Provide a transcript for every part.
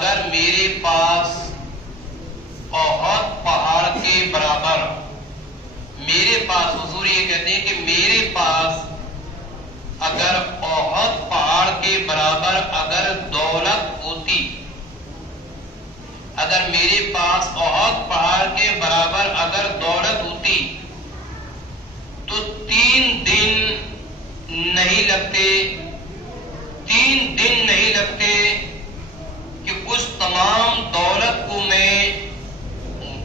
اگر میرے پاس احد پہاڑ کے برابر، میرے پاس، حضور یہ کہتے ہیں کہ میرے پاس اگر احد پہاڑ کے برابر اگر دولت ہوتی، اگر میرے پاس احد پہاڑ کے برابر اگر دولت ہوتی تو 3 دن نہیں لگتے، 3 دن نہیں لگتے کہ اس تمام دولت کو میں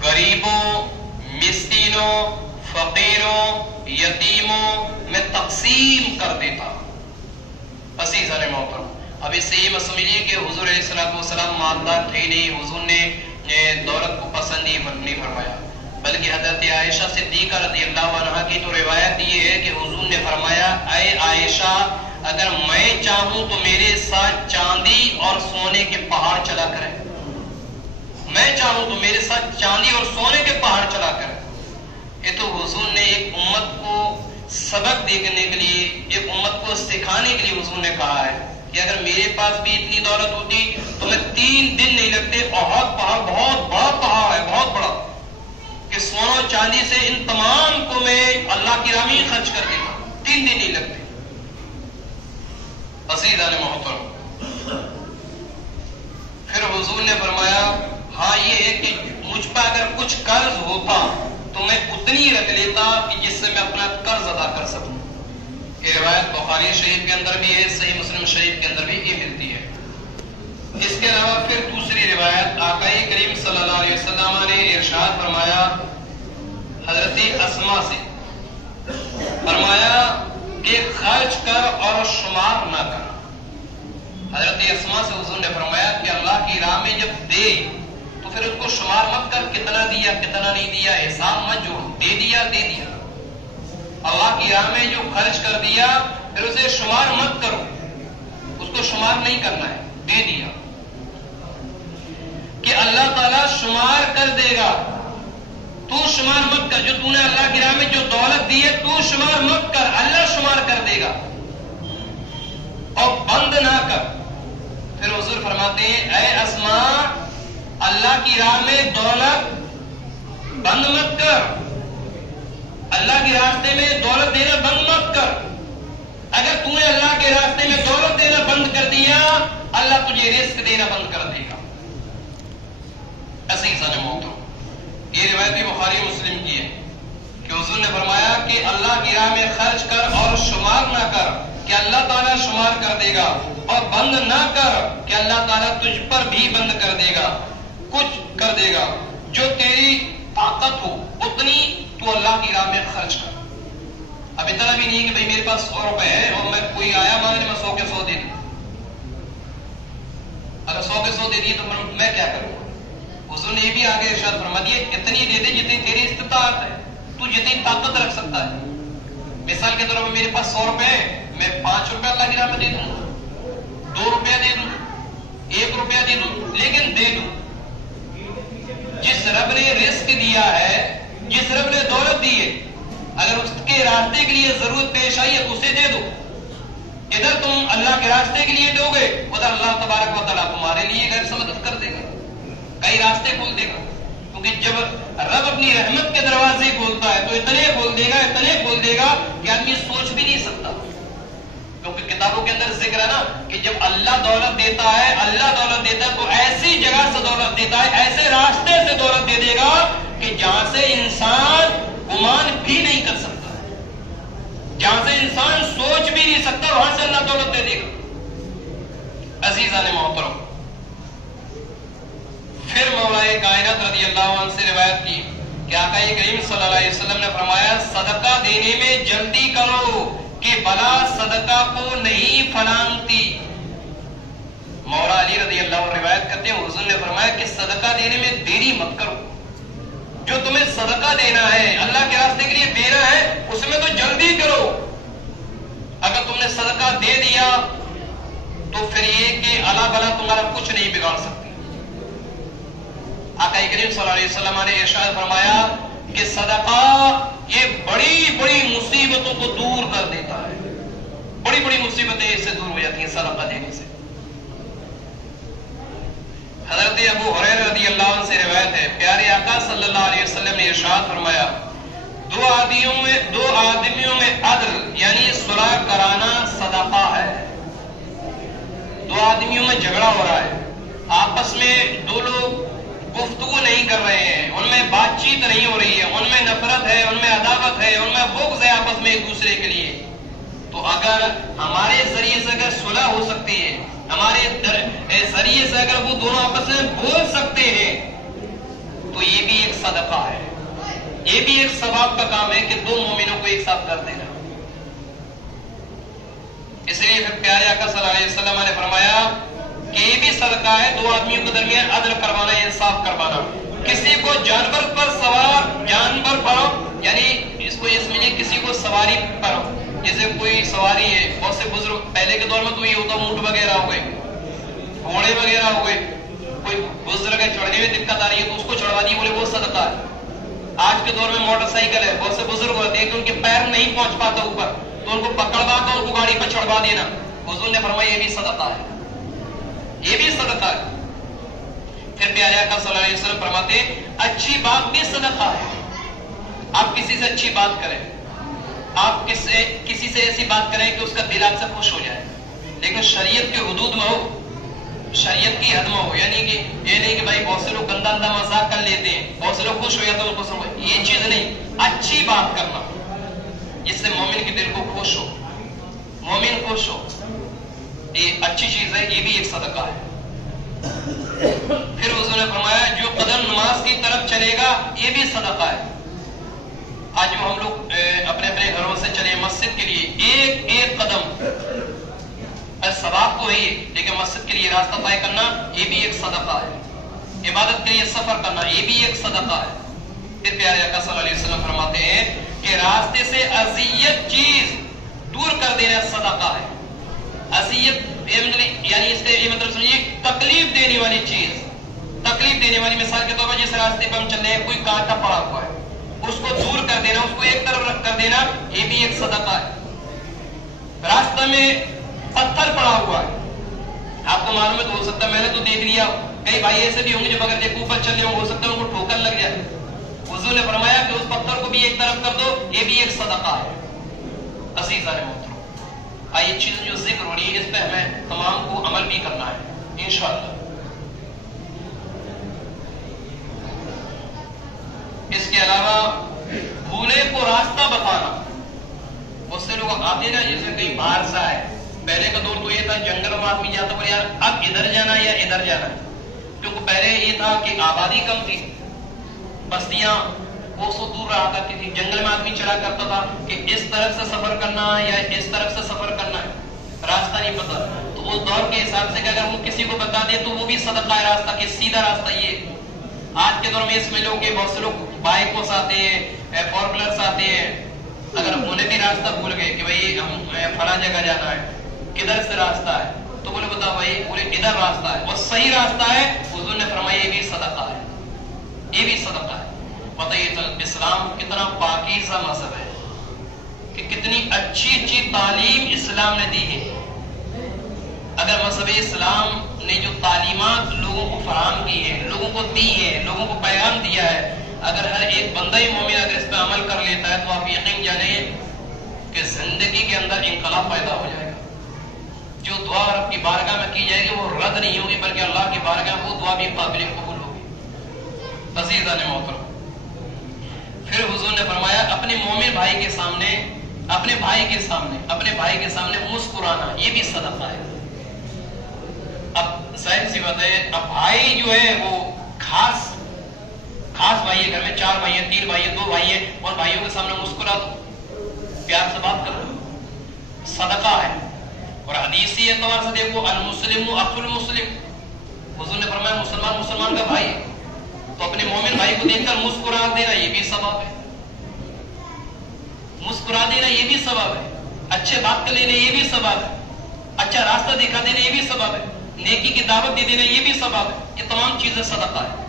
غریبوں، مسکینوں، فقیروں، یتیموں میں تقسیم کر دیتا۔ عزیزان محترم، اب اس سے یہ مت سمجھیے کہ حضور علیہ السلام مالدار تھے نہیں، حضور نے دولت کو پسند نہیں فرمایا، بلکہ حضرت عائشہ صدیقہ رضی اللہ عنہا کی تو روایت یہ ہے کہ حضور نے فرمایا، اے عائشہ اگر میں چاہوں تو میرے ساتھ چاندی اور سونے کے پہاڑ چلا کرے، میں چاہوں تو میرے ساتھ چاندی اور سونے کے پہاڑ چلا کرے۔ یہ تو حضور نے ایک امت کو سبق دینے کے لیے، ایک امت کو سکھانے کے لیے حضور نے کہا ہے کہ اگر میرے پاس بھی اتنی دولت ہوتی تو میں 3 دن نہیں لگتے، احد پہاڑ بہت بڑا پہاڑ ہے، بہت بڑا، کہ سونا چاندی سے ان تمام کو میں اللہ کی راہ میں خرچ کر دیتا، 3 دن نہیں لگتے۔ عزیزان محترم، پھر حضور نے فرمایا ہاں یہ ہے کہ مجھ پر اگر کچھ قرض ہوتا تو میں اتنی رکھ لیتا کہ جس سے میں اپنا قرض ادا کر سکوں۔ یہ روایت بخاری شریف کے اندر بھی ہے، صحیح مسلم شریف کے اندر بھی یہ ملتی ہے۔ اس کے علاوہ پھر دوسری روایت آقا کریم صلی اللہ علیہ وسلم نے ارشاد فرمایا، حضرت اسما سے فرمایا کہ خرچ کر اور شمار نہ کر۔ حضرت اسما سے حضور نے فرمایا کہ اللہ کی راہ میں جب دے تو پھر اس کو شمار مت کر، کتنا دیا کتنا نہیں دیا، حساب مت جوڑ، دے دیا دے دیا۔ اللہ کی راہ میں جو خرچ کر دیا پھر اسے شمار مت کرو، اس کو شمار نہیں کرنا ہے، دے دیا کہ اللہ تعالیٰ شمار کر دے گا، تو شمار مت کر، جو تو نے اللہ کی راہ میں جو دولت دی ہے تو شمار مت کر، اللہ شمار کر دے گا، اور بند نہ کر۔ پھر حضور فرماتے ہیں اے اسما اللہ کی راہ میں دولت بند مت کر، اللہ کے راستے میں دولت دینا بند مت کر۔ اگر تم نے اللہ کے راستے میں دولت دینا بند کر دیا اللہ تجھے رزق دینا بند کر دے گا۔ عزیزان محترم، یہ روایت بھی بخاری مسلم کی ہے کہ حضور نے فرمایا کہ اللہ کی راہ میں خرچ کر اور شمار نہ کر کہ اللہ تعالیٰ شمار کر دے گا، اور بند نہ کر کہ اللہ تعالیٰ تجھ پر بھی بند کر دے گا، کچھ کر دے گا۔ جو تیری طاقت ہو اتنی تو اللہ کی راہ میں خرچ کر۔ اب اتنا بھی نہیں کہ بھئی میرے پاس 100 روپے ہے اور میں کوئی آیا مانگنے میں 100 کے 100 دے دوں، اگر 100 کے 100 دے دیے تو میں کیا کروں؟ حضور نے بھی آگے ارشاد فرما دیا اتنی دے دے جتنی تیری استطاعت ہے، تو جتنی طاقت رکھ سکتا ہے۔ مثال کے طور پر میرے پاس 100 روپے ہے، میں 5 روپے اللہ کی راہ میں دے دوں، 2 روپیہ دے دوں، 1 روپیہ دے دوں، لیکن دے دوں۔ جس رب نے رزق دیا ہے، جس رب نے دولت دی ہے، اگر اس کے راستے کے لیے ضرورت پیش آئی ہے تو اسے دے دو۔ ادھر تم اللہ کے راستے کے لیے دو گے، ادھر اللہ تبارک و تعالیٰ تمہارے لیے غیر سے مدد کر دے گا، کئی راستے کھول دے گا۔ کیونکہ جب رب اپنی رحمت کے دروازے کھولتا ہے تو اتنے کھول دے گا، اتنے کھول دے گا کہ آدمی سوچ بھی نہیں سکتا۔ کیونکہ کتابوں کے اندر ذکر ہے نا کہ جب اللہ دولت دیتا ہے، اللہ دولت دیتا ہے تو ایسی جگہ سے دولت دیتا ہے، ایسے راستے سے دولت دے دے گا کہ جہاں سے انسان گمان بھی نہیں کر سکتا، جہاں سے انسان سوچ بھی نہیں سکتا، وہاں سے اللہ دولت دے دے گا۔ عزیزان محترم، پھر مولا کائنات رضی اللہ عنہ سے روایت کی کہ آقا کریم صلی اللہ علیہ وسلم نے فرمایا صدقہ دینے میں جلدی کرو کہ بلا صدقہ کو نہیں پھلانگتی۔ مولا علی رضی اللہ عنہ روایت کرتے ہیں حضور نے فرمایا کہ صدقہ دینے میں دیری مت کرو، جو تمہیں صدقہ دینا ہے، اللہ کے راستے کے لیے دینا ہے، اس میں تو جلدی کرو۔ اگر تم نے صدقہ دے دیا تو پھر یہ کہ اللہ بلا تمہارا کچھ نہیں بگاڑ سکتی۔ آقا کریم صلی اللہ علیہ وسلم نے ارشاد فرمایا کہ صدقہ یہ بڑی بڑی مصیبتوں کو دور کر دیتا ہے، بڑی بڑی مصیبتیں اس سے دور ہو جاتی ہیں صدقہ دینے سے۔ حضرت ابو ہریرہ رضی اللہ عنہ سے روایت ہے، پیارے آقا صلی اللہ علیہ وسلم نے ارشاد فرمایا، دو آدمیوں میں عدل یعنی صلح کرانا صدقہ ہے۔ دو آدمیوں میں جھگڑا ہو رہا ہے، آپس میں دو لوگ گفتگو نہیں کر رہے ہیں، ان میں بات چیت نہیں ہو رہی ہے، ان میں نفرت ہے، ان میں عداوت ہے، ان میں بغض ہے آپس میں ایک دوسرے کے لیے، تو اگر ہمارے ذریعے سے اگر صلح ہو سکتی ہے، ہمارے ذریعے سے اگر وہ دونوں آپس میں بول سکتے ہیں، تو یہ بھی ایک صدقہ ہے، یہ بھی ایک ثواب کا کام ہے کہ دو مومنوں کو ایک ساتھ کر دینا۔ اس لیے پھر پیارے آقا صلی اللہ علیہ وسلم نے فرمایا کہ یہ بھی صدقہ ہے دو آدمیوں کے درمیان عدل کروانا، انصاف کروانا۔ کسی کو جانور پر سوار، جانور پر یعنی اس کو یہ سمجھے کسی کو سواری پر، جیسے کوئی سواری ہے، بہت سے بزرگ پہلے کے دور میں تو یہ ہوتا اونٹ وغیرہ ہو گئے، گھوڑے وغیرہ ہو گئے، کوئی بزرگ ہے چڑھنے میں دقت آ رہی ہے تو اس کو چڑھوا دی، بولے وہ صدقہ ہے۔ آج کے دور میں موٹر سائیکل ہے، بہت سے بزرگ ہوتے ہیں کہ ان کے پیر نہیں پہنچ پاتا اوپر، تو ان کو پکڑوا کر ان کو گاڑی پر چڑھوا دینا، حضور نے فرمایا یہ بھی صدقہ ہے، یہ بھی صدقہ ہے۔ پھر پیارے آقا صلی اللہ علیہ وسلم فرماتے ہیں اچھی بات بھی صدقہ ہے۔ آپ کسی سے اچھی بات کریں، آپ کسی سے ایسی بات کریں کہ اس کا دل آپ سے خوش ہو جائے، لیکن شریعت کے حدود میں ہو، شریعت کی حد میں ہو، یعنی کہ یہ نہیں کہ بھائی بہت سے لوگ گندا گندا مذاق کر لیتے ہیں، بہت سے لوگ خوش ہو جاتے ہیں ان کو سب، یہ چیز نہیں، اچھی بات کرنا جس سے مومن کے دل کو خوش ہو، مومن خوش ہو، یہ اچھی چیز ہے، یہ بھی ایک صدقہ ہے۔ پھر حضور نے فرمایا جو قدم نماز کی طرف چلے گا یہ بھی صدقہ ہے۔ آج جو ہم لوگ اپنے اپنے گھروں سے چلے مسجد کے لیے ایک ایک قدم، ثواب تو ہے لیکن مسجد کے لیے راستہ طے کرنا یہ بھی ایک صدقہ ہے، عبادت کے لیے سفر کرنا یہ بھی ایک صدقہ ہے۔ پھر پیارے آقا صلی اللہ علیہ وسلم فرماتے ہیں کہ راستے سے اذیت چیز دور کر دینا صدقہ ہے۔ اذیت یعنی اس سے یہ مطلب سمجھیے تکلیف دینے والی چیز، تکلیف دینے والی، مثال کے طور پر جس راستے پہ ہم چل رہے ہیں کوئی کانٹا پڑا ہوا ہے، اس کو دور کر دینا، اس کو ایک طرف رکھ کر دینا، یہ بھی ایک صدقہ ہے۔ راستہ میں پتھر پڑا ہوا ہے، آپ کو معلوم ہے تو ہو سکتا ہے میں نے تو دیکھ لیا، کئی بھائی ایسے بھی ہوں گے جو بغیر دیکھ اوپر چل رہے ہوں، ہو سکتا ہے ان کو ٹھوکر لگ جائے، حضور نے فرمایا کہ اس پتھر کو بھی ایک طرف کر دو، یہ بھی ایک صدقہ ہے۔ عزیزان محترم، یہ چیز جو ذکر ہو رہی ہے اس پہ ہمیں تمام کو عمل بھی کرنا ہے انشاءاللہ۔ اس کے علاوہ بھولے کو راستہ بتانا، بہت سے لوگ آتے نا جیسے کہیں باہر سے آئے، پہلے کا دور تو یہ تھا جنگل میں آدمی جاتا بولے یار اب ادھر جانا یا ادھر جانا، کیونکہ پہلے یہ تھا کہ آبادی کم تھی، بستیاں کوسوں دور رہا کرتی تھی، جنگل میں آدمی چلا کرتا تھا کہ اس طرف سے سفر کرنا ہے یا اس طرف سے سفر کرنا ہے، راستہ نہیں پتا، تو اس دور کے حساب سے کہ اگر وہ کسی کو بتا دے تو وہ بھی صدقہ ہے راستہ، کہ سیدھا راستہ یہ۔ آج کے دور میں اس میں لوگ بہت سے لوگ بائکوں سے آتے ہیں، فور ویلر سے آتے ہیں، اگر انہیں بھی راستہ بھول گئے کہ بھائی ہم فلاں جگہ جانا ہے، کدھر سے راستہ ہے، تو بولے بتا بھائی بولے ادھر راستہ ہے، اور صحیح راستہ ہے، حضور نے فرمایا یہ بھی صدقہ ہے، یہ بھی صدقہ ہے۔ بتائیے اسلام کتنا پاکیزہ مذہب ہے، کہ کتنی اچھی اچھی تعلیم اسلام نے دی ہے۔ اگر مذہب اسلام نے جو تعلیمات لوگوں کو فراہم کی ہے، لوگوں کو دی ہے، لوگوں کو پیغام دیا ہے، اگر ہر ایک بندہ مومن اگر اس پہ عمل کر لیتا ہے تو آپ یقین جانیں کہ زندگی کے اندر انقلاب پیدا ہو جائے گا۔ جو دعا رب کی بارگاہ میں کی جائے گی وہ رد نہیں ہوگی، بلکہ اللہ کی بارگاہ میں وہ دعا بھی قابل قبول ہوگی۔ عزیزان محترم، پھر حضور نے فرمایا اپنے مومن بھائی کے سامنے، اپنے بھائی کے سامنے مسکرانا یہ بھی صدقہ ہے۔ اب ظاہر سی بات ہے، اب بھائی جو ہے وہ خاص بھائی ہے، گھر میں 4 بھائی ہیں، 3 بھائی ہیں، 2 بھائی ہیں، اور بھائیوں کے سامنے مسکرا دو، پیار سے بات کرو، صدقہ ہے۔ اور حدیثی اعتبار سے دیکھو المسلم اخو المسلم، حضور نے فرمایا مسلمان کا بھائی ہے، تو اپنے مومن بھائی کو دیکھ کر مسکرا دینا یہ بھی ثواب ہے، مسکرا دینا یہ بھی ثواب ہے، اچھے بات کر لینا یہ بھی ثواب ہے، اچھا راستہ دکھا دینا یہ بھی ثواب ہے، نیکی کی دعوت دے دینا یہ بھی ثواب ہے، یہ تمام چیزیں صدقہ ہے۔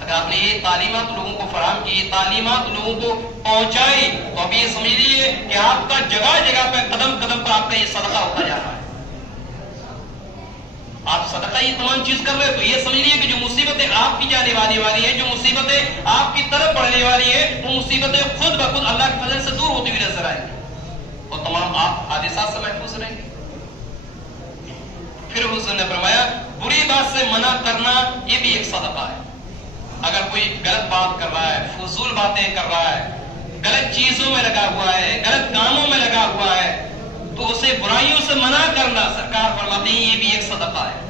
اگر آپ نے یہ تعلیمات لوگوں کو فراہم کی، یہ تعلیمات لوگوں کو پہنچائی، تو اب یہ سمجھ لیجیے کہ آپ کا جگہ جگہ پہ قدم قدم پر آپ کا یہ صدقہ ہوتا جا رہا ہے۔ آپ صدقہ یہ تمام چیز کر رہے ہو تو یہ سمجھ لیے کہ جو مصیبتیں آپ کی جانے والی ہیں، جو مصیبتیں آپ کی طرف بڑھنے والی ہیں، وہ مصیبتیں خود بخود اللہ کے فضل سے دور ہوتی ہوئی نظر آئیں گی اور تمام آپ حادثات سے محفوظ رہیں گے۔ پھر حضور نے فرمایا بری بات سے منع کرنا یہ بھی ایک صدقہ ہے۔ اگر کوئی غلط بات کر رہا ہے، فضول باتیں کر رہا ہے، غلط چیزوں میں لگا ہوا ہے، غلط کاموں میں لگا ہوا ہے، تو اسے برائیوں سے منع کرنا سرکار فرماتے ہیں یہ بھی ایک صدقہ ہے۔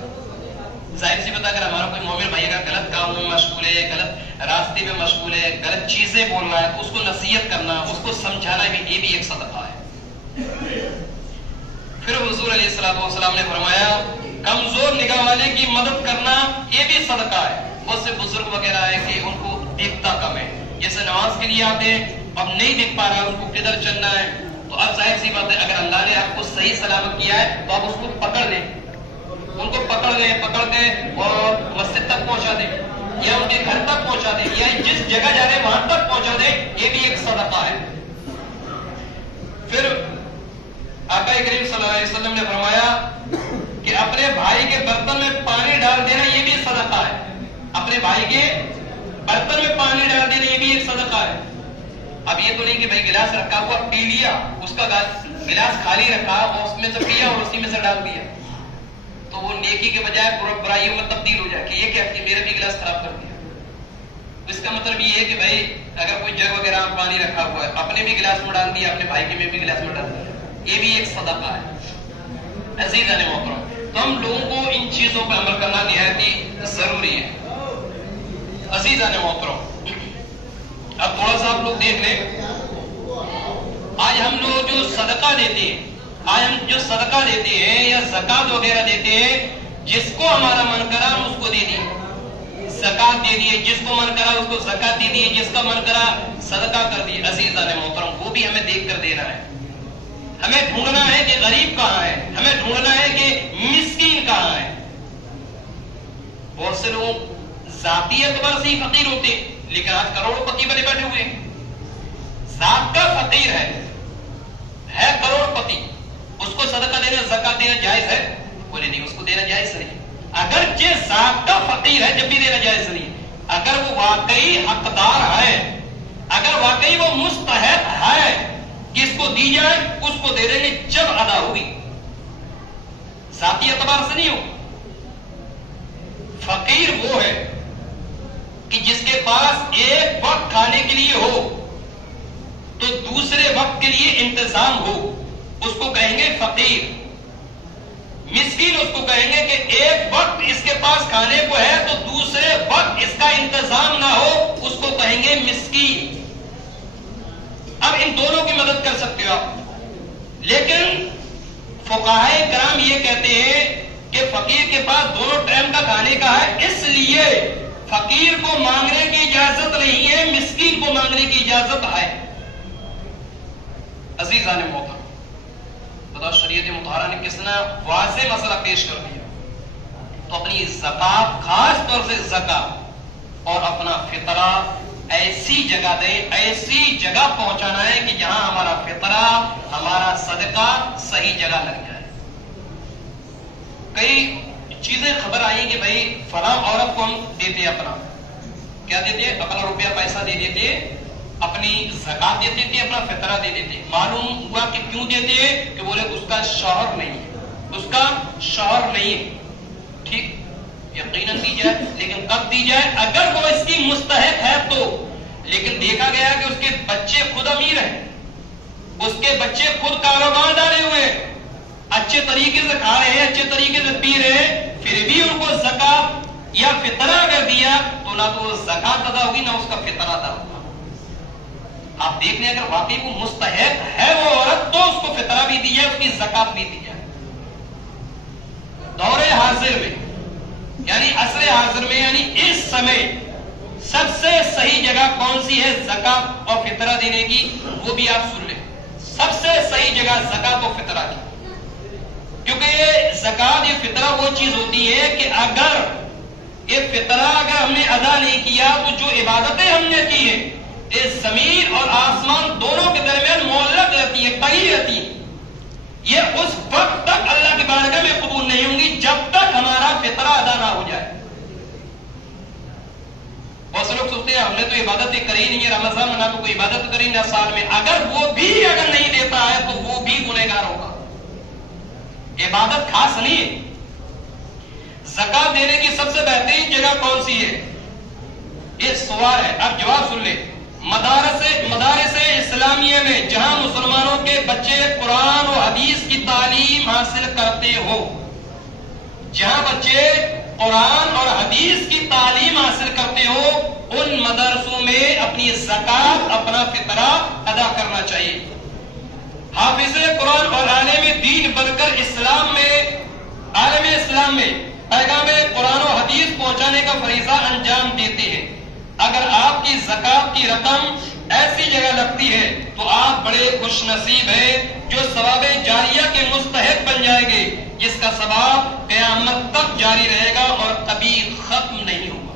ظاہر سی بات اگر ہمارا کوئی مومن بھائی اگر غلط کاموں میں مشغول ہے، غلط راستے میں مشغول ہے، غلط چیزیں بول رہا ہے تو اس کو نصیحت کرنا، اس کو سمجھانا بھی یہ بھی ایک صدقہ ہے۔ پھر حضور علیہ الصلوۃ والسلام نے فرمایا کمزور نگاہ والے کی مدد کرنا یہ بھی صدقہ ہے۔ بہت سے بزرگ وغیرہ ہے کہ ان کو دیکھتا کم ہے، جیسے نماز کے لیے آتے ہیں اب نہیں دیکھ پا رہا ان کو کدھر چلنا ہے، تو اب ظاہر سی بات ہے اگر اللہ نے آپ کو صحیح سلامت کیا ہے تو آپ اس کو پکڑ لیں، ان کو پکڑ کے اور مسجد تک پہنچا دیں یا ان کے گھر تک پہنچا دیں یا جس جگہ جا رہے ہیں وہاں تک پہنچا دیں، یہ بھی ایک صدقہ ہے۔ پھر آقا کریم صلی اللہ علیہ وسلم نے فرمایا کہ اپنے بھائی کے برتن میں پانی ڈال دینا یہ بھی صدقہ ہے۔ اپنے بھائی کے برتن میں پانی ڈال دینا یہ بھی ایک صدقہ ہے۔ اب یہ تو نہیں کہ بھائی گلاس رکھا ہوا پی لیا، اس کا گلاس خالی رکھا اور اس میں سے پیا اور اسی میں سے ڈال دیا، تو وہ نیکی کے بجائے برائیوں میں تبدیل ہو جائے کہ یہ کیا کہ میرا بھی گلاس خراب کر دیا۔ اس کا مطلب یہ ہے کہ بھائی اگر کوئی جگ وغیرہ پانی رکھا ہوا ہے اپنے بھی گلاس میں ڈال دیا، اپنے بھائی کے میں بھی گلاس میں ڈال دیا، یہ بھی ایک صدقہ ہے۔ عزیزان محترم، تو ہم لوگوں کو ان چیزوں پر عمل کرنا نہایت ہی ضروری ہے۔ عزیزان محترم، اب تھوڑا سا آپ لوگ دیکھ لیں، آج ہم لوگ جو صدقہ دیتے ہیں یا زکات وغیرہ دیتے ہیں، جس کو ہمارا من کرا ہم اس کو دے دیے، زکات دے دیے، جس کو من کرا اس کو زکات دے دیے، جس کا من کرا صدقہ کر دیے۔ عزیزان محترم، وہ بھی ہمیں دیکھ کر دینا ہے۔ ہمیں ڈھونڈنا ہے کہ غریب کہاں ہے، ہمیں ڈھونڈنا ہے کہ مسکین کہاں ہے۔ بہت سے لوگ ذاتی اعتبار سے ہی فقیر ہوتے ہیں، لیکن آج کروڑوں پتی بنے بیٹھے ہوئے ہیں۔ ذات کا فقیر ہے کروڑ پتی، اس کو صدقہ دینا زکات دینا جائز ہے؟ بولے نہیں، اس کو دینا جائز نہیں۔ اگرچہ ذات کا فقیر ہے جب بھی دینا جائز نہیں، اگر وہ واقعی حقدار ہے، اگر واقعی وہ مستحق ہے کہ اس کو دی جائے، اس کو دے دیں گے جب ادا ہوگی، ذاتی اعتبار سے نہیں ہو۔ فقیر وہ ہے کہ جس کے پاس ایک وقت کھانے کے لیے ہو تو دوسرے وقت کے لیے انتظام ہو، اس کو کہیں گے فقیر۔ مسکین اس کو کہیں گے کہ ایک وقت اس کے پاس کھانے کو ہے تو دوسرے وقت اس کا انتظام نہ ہو، اس کو کہیں گے مسکین۔ اب ان دونوں کی مدد کر سکتے ہو آپ، لیکن فقہائے کرام یہ کہتے ہیں کہ فقیر کے پاس دونوں ٹائم کا کھانے کا ہے، اس لیے فقیر کو مانگنے کی اجازت نہیں ہے، مسکین کو مانگنے کی اجازت ہے۔ عزیزان محترم، بتاؤ شریعت مطہرہ نے کس نے واضح مسئلہ پیش کر دیا، تو اپنی زکات، خاص طور سے زکات اور اپنا فطرہ ایسی جگہ دیں، ایسی جگہ پہنچانا ہے کہ جہاں ہمارا فطرہ، ہمارا صدقہ صحیح جگہ لگ جائے۔ کئی چیزیں خبر آئی کہ بھائی فلاں عورت کو ہم دیتے اپنا، کیا دیتے؟ اپنا روپیہ پیسہ دے دیتے، اپنی زکات دے دیتے، اپنا فطرہ دے دیتے۔ معلوم ہوا کہ کیوں دیتے؟ کہ بولے اس کا شوہر نہیں ہے، اس کا شوہر نہیں ہے۔ ٹھیک، یقیناً دی جائے، لیکن کب دی جائے؟ اگر وہ اس کی مستحق ہے تو۔ لیکن دیکھا گیا کہ اس کے بچے خود امیر ہیں، اس کے بچے خود کاروبار ڈالے ہوئے ہیں، اچھے طریقے سے کھا رہے ہیں، اچھے طریقے سے پی رہے ہیں، پھر بھی ان کو زکات یا فطرہ اگر دیا تو نہ تو وہ زکات ادا ہوگی نہ اس کا فطرہ ادا ہوگا۔ آپ دیکھ لیں اگر واقعی وہ مستحق ہے وہ عورت تو اس کو فطرہ بھی دی جائے، اس کی زکات بھی دی جائے۔ دور حاضر میں یعنی عصر حاضر میں یعنی اس سمے سب سے صحیح جگہ کون سی ہے زکات اور فطرہ دینے کی؟ وہ بھی آپ سن لیں، سب سے صحیح جگہ زکات اور فطرہ کی، کیونکہ زکات یا فطرہ وہ چیز ہوتی ہے کہ اگر یہ فطرہ اگر ہم نے ادا نہیں کیا تو جو عبادتیں ہم نے کی ہیں یہ زمین اور آسمان دونوں کے درمیان معلق رہتی ہے، قید رہتی ہے، یہ اس وقت تک اللہ کی بارگاہ میں قبول نہیں ہوں گی جب تک ہمارا بولتے ہیں ہم نے تو عبادتیں کری نہیں ہے رمضان میں، نہ تو کوئی عبادت کری نہ سال میں، اگر وہ بھی اگر نہیں دیتا ہے تو وہ بھی گنہگار ہوگا. عبادت خاص نہیں ہے. زکات دینے کی سب سے بہترین جگہ کون سی ہے؟ یہ سوال ہے، اب جواب سن لیں. مدارس اسلامیہ میں جہاں مسلمانوں کے بچے قرآن و حدیث کی تعلیم حاصل کرتے ہو، جہاں بچے قرآن اور حدیث کی تعلیم حاصل کرتے ہو، ان مدرسوں میں اپنی زکات، اپنا فطرہ ادا کرنا چاہیے. حافظ قرآن اور عالم دین بن کر عالم اسلام میں پیغام قرآن و حدیث پہنچانے کا فریضہ انجام دیتے ہیں. اگر آپ کی زکات کی رقم ایسی جگہ لگتی ہے تو آپ بڑے خوش نصیب ہیں جو ثواب جاریہ کے مستحق بن جائیں گے، جس کا ثواب قیامت تک جاری رہے گا اور کبھی ختم نہیں ہوگا.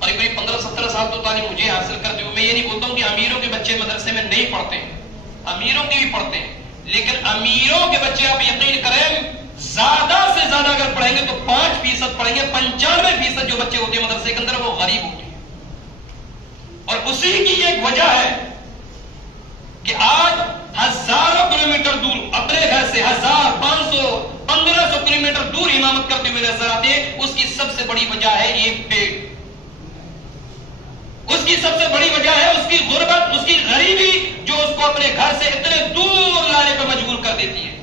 اور کوئی 15-17 سال تو تعلیم مجھے حاصل کرتے ہو. میں یہ نہیں بولتا ہوں کہ امیروں کے بچے مدرسے میں نہیں پڑھتے ہیں، امیروں کے بھی پڑھتے ہیں، لیکن امیروں کے بچے آپ یقین کریں زیادہ سے زیادہ اگر پڑھیں گے تو 5% پڑھیں گے. 95% جو بچے ہوتے ہیں مدرسے کے اندر وہ غریب ہوتے ہیں. اور اسی کی ایک وجہ ہے کہ آج ہزاروں کلومیٹر دور اپنے گھر سے 1000 500 1500 کلومیٹر دور امامت کرتے ہوئے نظر آتے ہیں. اس کی سب سے بڑی وجہ ہے ایک پیٹ. اس کی سب سے بڑی وجہ ہے اس کی غربت، اس کی غریبی جو اس کو اپنے گھر سے اتنے دور لانے پر مجبور کر دیتی ہے.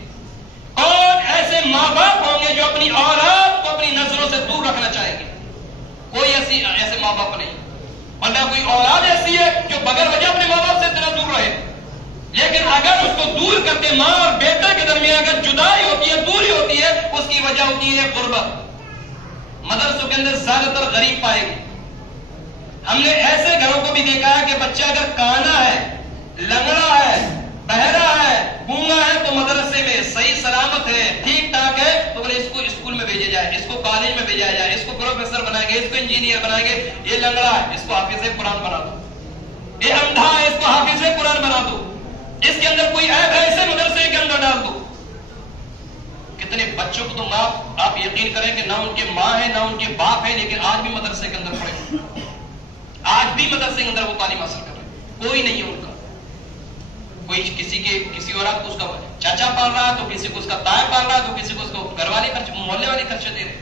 کون ایسے ماں باپ ہوں گے جو اپنی اولاد کو اپنی نظروں سے دور رکھنا چاہیں گے؟ کوئی ایسے ماں باپ نہیں. اور نہ کوئی اولاد ایسی ہے جو بغیر وجہ اپنے ماں باپ سے اتنا دور رہے. لیکن اگر اس کو دور کرتے ماں اور بیٹے کے درمیان اگر جدائی ہوتی ہے، دوری ہوتی ہے، اس کی وجہ ہوتی ہے غربت. مدرسوں کے اندر زیادہ تر غریب پائے گے. ہم نے ایسے گھروں کو بھی دیکھا ہے کہ بچہ اگر کانا ہے، لنگڑا ہے، بہرا ہے، گونگا ہے تو مدرسے میں صحیح سلامت ہے، ٹھیک ٹھاک ہے تو بولے اس کو اسکول میں بھیجا جائے، اس کو کالج میں بھیجا جائے، اس کو پروفیسر بنائیں گے، اس کو انجینئر بنائیں گے. یہ لنگڑا ہے، اس کو حافظ قرآن بنا دو. یہ اندھا ہے، اس کو حافظ قرآن بنا دو. اس کے اندر کوئی عیب ہے، اسے مدرسے کے اندر ڈال دو. کتنے بچوں کو تو ماں، آپ یقین کریں کہ نہ ان کے ماں ہے نہ ان کے باپ ہے، لیکن آج بھی مدرسے کے اندر پڑھے، آج بھی مدرسے کے اندر وہ تعلیم حاصل کر رہے ہیں. کوئی نہیں ہے ان کا. کوئی کسی اور کو اس کا چاچا پال رہا ہے، تو کسی کو اس کا تایا پال رہا ہے، تو کسی کو اس کا گھر والے خرچ، محلے والے خرچے دے رہے.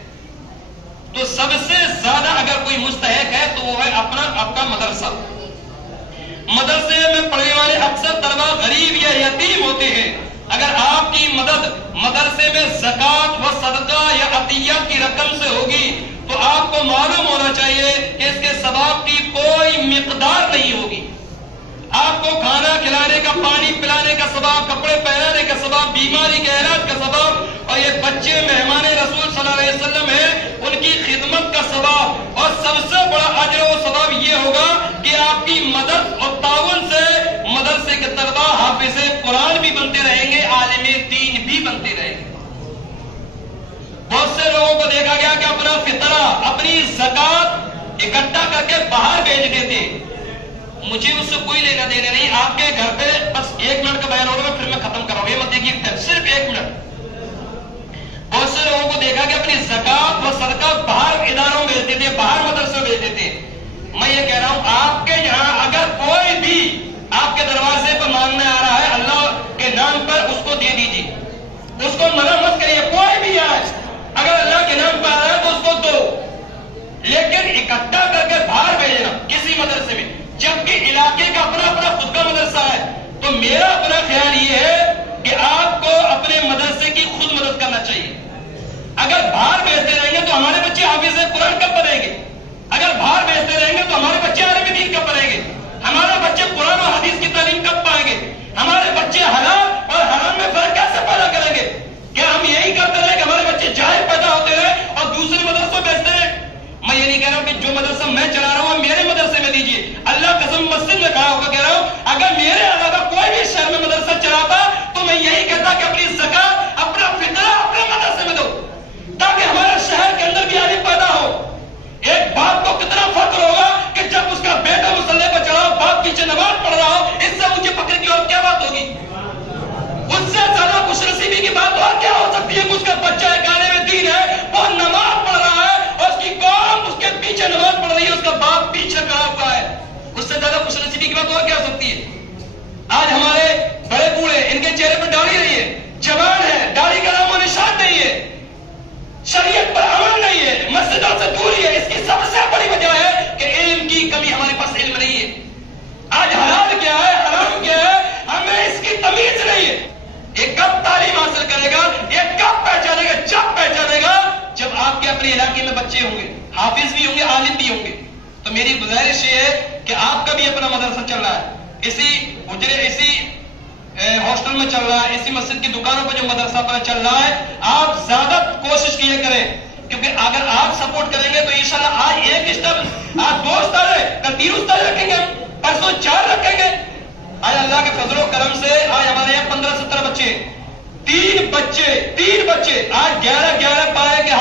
تو سب سے زیادہ اگر کوئی مستحق ہے تو وہ ہے آپ کا مدرسہ. مدرسے میں پڑھنے والے اکثر طلبا غریب یا یتیم ہوتے ہیں. اگر آپ کی مدد مدرسے میں زکات و صدقہ یا عطیات کی رقم سے ہوگی تو آپ کو معلوم ہونا چاہیے کہ اس کے ثواب کی کوئی مقدار نہیں ہوگی. آپ کو کھانا کھلانے کا، پانی پلانے کا ثواب، کپڑے پہنانے کا ثواب، بیماری کے علاج کا ثواب، اور یہ بچے مہمان رسول صلی اللہ علیہ وسلم ہیں ان کی خدمت کا ثواب. اور سب سے بڑا اجر و ثواب یہ ہوگا کہ آپ کی مدد اور تعاون سے مدرسے کے طلبا حافظ قرآن بھی بنتے رہیں گے، عالم دین بھی بنتے رہیں گے. بہت سے لوگوں کو دیکھا گیا کہ اپنا فطرہ، اپنی زکات اکٹھا کر کے باہر بھیج دیتے. مجھے اس سے کوئی لینا دینا نہیں. آپ کے گھر پہ بس 1 منٹ کا بیان ہوگا پھر میں ختم کر رہا ہوں. یہ مت دیکھیے، صرف 1 منٹ. بہت سے لوگوں کو دیکھا کہ اپنی زکات و صدقہ باہر اداروں میں بھیج دیتے، باہر مدرسوں بھیج دیتے. میں یہ کہہ رہا ہوں آپ کے یہاں اگر کوئی بھی آپ کے دروازے پر مانگنے آ رہا ہے اللہ کے نام پر، اس کو دے دیجیے. اس کو منع مت کریے. کوئی بھی آئے اگر اللہ کے نام پر آ رہا ہے تو اس کو دو، لیکن اکٹھا کر کے باہر بھیجنا کسی مدرسے میں، جبکہ علاقے کا اپنا خود کا مدرسہ ہے. تو میرا اپنا خیال یہ ہے کہ آپ کو اپنے مدرسے کی خود مدد کرنا چاہیے. اگر باہر بھیجتے رہیں گے تو ہمارے بچے حافظ قرآن کب بنیں گے؟ اگر باہر بھیجتے رہیں گے تو ہمارے بچے عالم دین کب کی سب سے بڑی وجہ ہے کہ علم کی کمی، ہمارے پاس علم نہیں ہے. آج حلال کیا ہے، حرام کیا ہے، ہمیں اس کی تمیز نہیں ہے. یہ کب تعلیم حاصل کرے گا، یہ کب پہچانے گا؟ جب پہچانے گا جب آپ کے اپنے علاقے میں بچے ہوں گے، حافظ بھی ہوں گے، عالم بھی ہوں گے. تو میری گزارش یہ ہے کہ آپ کا بھی اپنا مدرسہ چل رہا ہے، اسی حجرے، اسی ہاسٹل میں چل رہا ہے، اسی مسجد کی دکانوں پہ جو مدرسہ اپنا چل رہا ہے، آپ زیادہ کوشش کیے کریں. کیونکہ اگر آپ سپورٹ کریں گے تو انشاءاللہ آج ایک اسٹیپ، آج 2 استاد ہے، کل 3 استاد رکھیں گے، پرسوں 4 رکھیں گے. آج اللہ کے فضل و کرم سے آج ہمارے یہاں 15-17 بچے، 3 بچے آج 11 12 12 کے